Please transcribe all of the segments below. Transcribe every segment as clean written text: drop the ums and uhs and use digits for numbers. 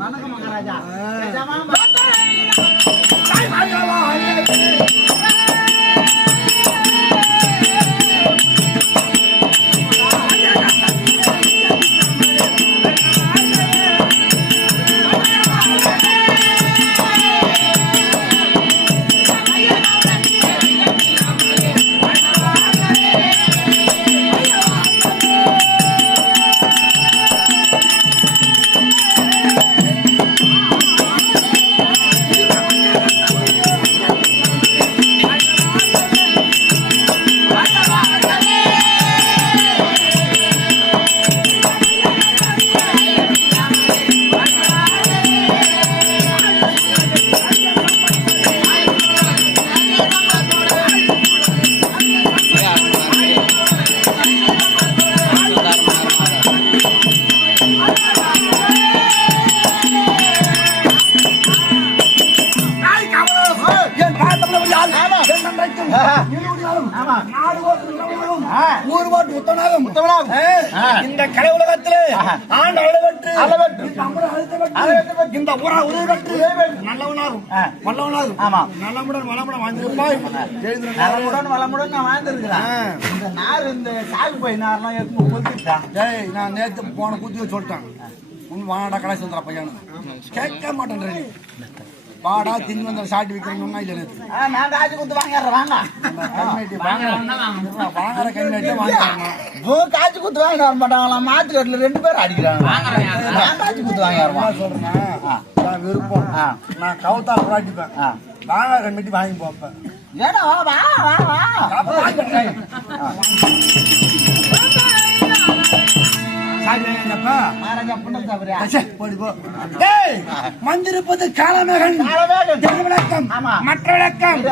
வணக்கம் மகாராஜா. இந்த கலை உலகத்திலே ஆண்டு அளவற்று இந்த ஊரா உதவி நல்லவனாகும் வல்லவனாகும். நலமுடன் வளமுடன் வாழ்ந்திருப்பாய். வளமுடன் நான் வாழ்ந்திருக்கிறேன். இந்த நார் இந்த சாகு போய் நார்லாம் எடுத்து கொளுத்திட்டான். நான் நேற்று போன குத்திய சொல்லிட்டேன். வாடா கடை சொல்ற பையன் கேட்க மாட்டேன். பாடா திங்க வந்து சாட்டி வைக்கிறீங்கன்னா இல்ல நான் காசு கொடுத்து வாங்கிடுறேன். வாங்குற கண்ணாடி வாங்கிடுறேன். காசு கொடுத்து வாங்கிட்டு வர மாட்டாங்களா? மாத்து கட்டில 2 பேர் அடிக்கிறாங்க. நான் காசு கொடுத்து வாங்கிடுறேன் சொல்றேன். நான் விருப்பம் நான் கவுத்தா புராட்டிப்பேன். வாங்க கண்ணாடி வாங்கி போப்பேன். ஏன்னா மந்திருப்பது காலமகன் விளக்கம் மற்ற விளக்கம்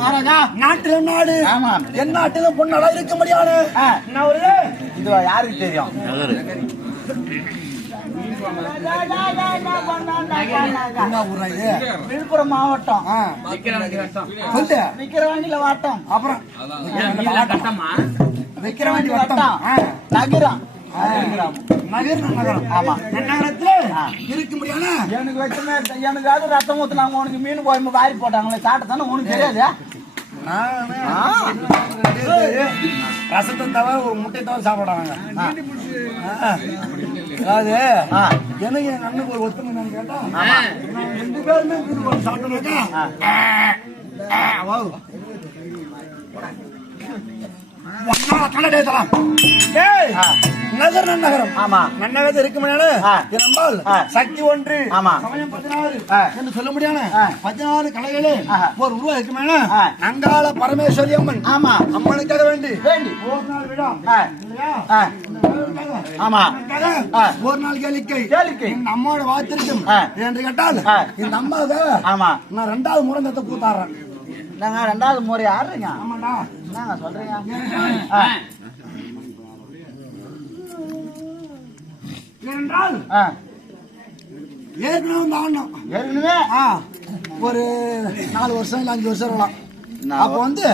மகாராஜா நாட்டிலும் நாடு என் நாட்டிலும் பொண்ணு இருக்க முடியாது. இது யாருக்கு தெரியும்? விழுப்புரம் மாவட்டம் விக்கிரவாண்டியில வாட்டம். அப்புறம் விக்கிரவாண்டி வட்டம் நகரம் நகரம். ஆமா நகரத்துல இருக்க முடியாது. எனக்கு வச்சுமே எனக்காவது ரத்தம் ஊத்துனாங்க. உனக்கு மீன் குழம்பு வாரி போட்டாங்களே சாப்பிட்டு தானே உனக்கு தெரியாது. ரசத்தை தவிர ஒரு முட்டை தவிர சாப்பிடாங்க. அதாவது எனக்கு என் அண்ணனுக்கு ஒரு ஒத்துமை கேட்டா 2 பேருமே சாப்பிட்டோம்னாக்கா நகரம் நகரம். ஆமா நன்னகரத்தில் இருக்க முடியாது. சக்தி ஒன்று சமயம் 16 என்று சொல்ல முடியாது. 14 கலைகளே ஒரு உருவம் இருக்க முடியாது. அங்காள பரமேஸ்வரி அம்மன். ஆமா அம்மனுக்காக வேண்டி ஒரு நாள் விழா. ஆமா ஒரு நாள் கேளிக்கை இந்த அம்மாவோட வாத்திருக்கும் என்று கேட்டால் இந்த அம்மாவை நான் 2வது முறை இந்த கூத்தாடுறேன். நாங்க 2வது முறை ஆடுறீங்க. ஆமாண்டா என்னங்க சொல்றீங்க? ஏனென்றால் ஏற்கனவே ஒரு 4 வருஷம் இல்ல 5 வருஷம் இருக்கலாம். அப்ப வந்து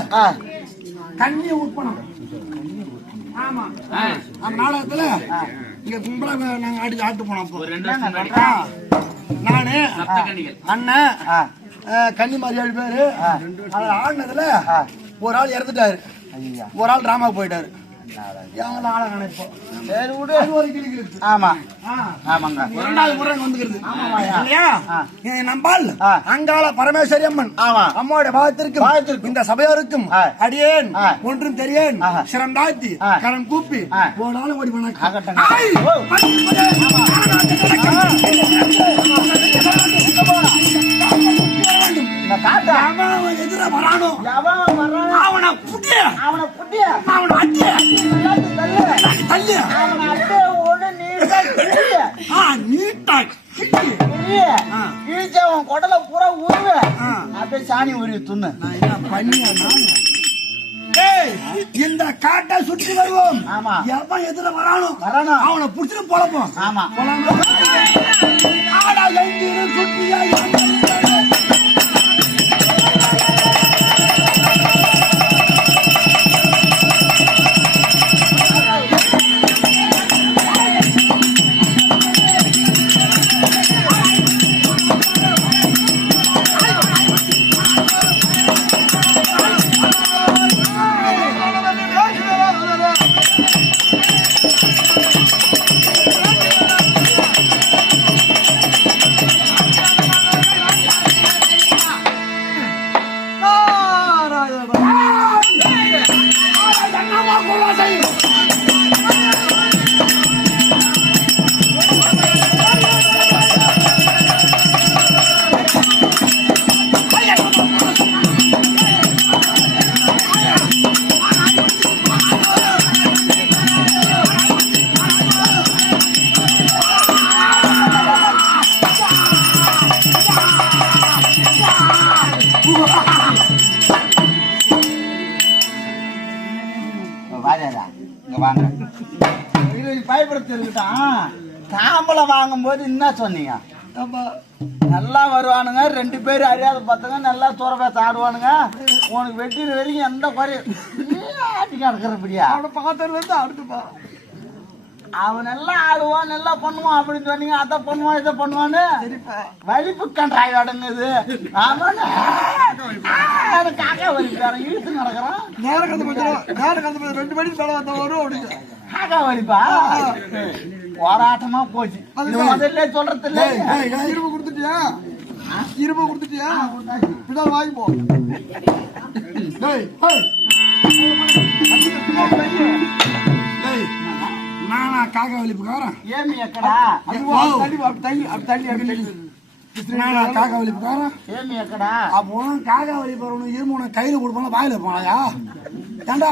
கண்ணி உட்பணம். ஆமா அந்த நாடகத்துல இங்க கும்பலா நாங்க ஆட்டு போனோம். நானு அண்ணன் கன்னி மாதிரி 7 பேரு. அதுல ஆடினதுல ஒரு ஆள் இறந்துட்டாரு. ஒரு ஆள் டிராமா போயிட்டாரு. அங்காள பரமேஸ்வரி அம்மன் அம்மாவுடைய பாகத்திற்கும் இந்த சபையோருக்கும் அடியேன் ஒன்றும் தெரியேன் சிறந்தாத்தி கரம் கூப்பி போனாலும் ஓடி எதிர வரானோ அவனை புட்டிய அவனை புட்டிய அவனை அட்டிய தள்ளி நீட்டா கிழிச்சவன் கொடலை பூரா உருவ அப்படியே சாணி உருவி துண்ணு பண்ணியா. இந்த காட்டை சுற்றி வருவோம். எவன் எதிர வரானோ அவனை புடிச்சுட்டு பொழப்போம். ஆமா சுற்றியா தாம்பளம் வாங்கும் போது என்ன சொன்னீங்க? நல்லா வருவானுங்க 2 பேர் அறியாத பார்த்தங்க நல்லா தூர பேச ஆடுவானுங்க. உனக்கு வெட்டின வரைக்கும் எந்த குறையும் ஆட்டி கிடக்குறபடியா அடுத்துப்பா அவன் எல்லாம் ஆடுவான் நல்லா பண்ணுவான் அப்படின்னு சொன்னீங்க. அதை பண்ணுவான் இதை பண்ணுவான்னு வலிப்பு கண்டாய் அடங்குது. காக்கா வலிப்பாரு இழுத்து நடக்கிறான். நேரம் கலந்து 2 மணிக்கு தலை வந்த வரும் அப்படின்னு காக்கா வலிப்பா போராட்டமா போச்சு. முதல்ல சொல்றது இல்ல. இரும்பு கொடுத்துட்டியா? இரும்பு கொடுத்துட்டியா? பின்னால் வாங்கி போ. நானா காக்கா வலிப்புக்காரன்? ஏமி எக்கடா நானா காக்கா வலிப்புக்காரன்? ஏமி எக்கடா? அப்போ காக்கா வலிப்பு இரும்பு உனக்கு கையில கொடுப்பாங்க வாயில போனாயா? ஏண்டா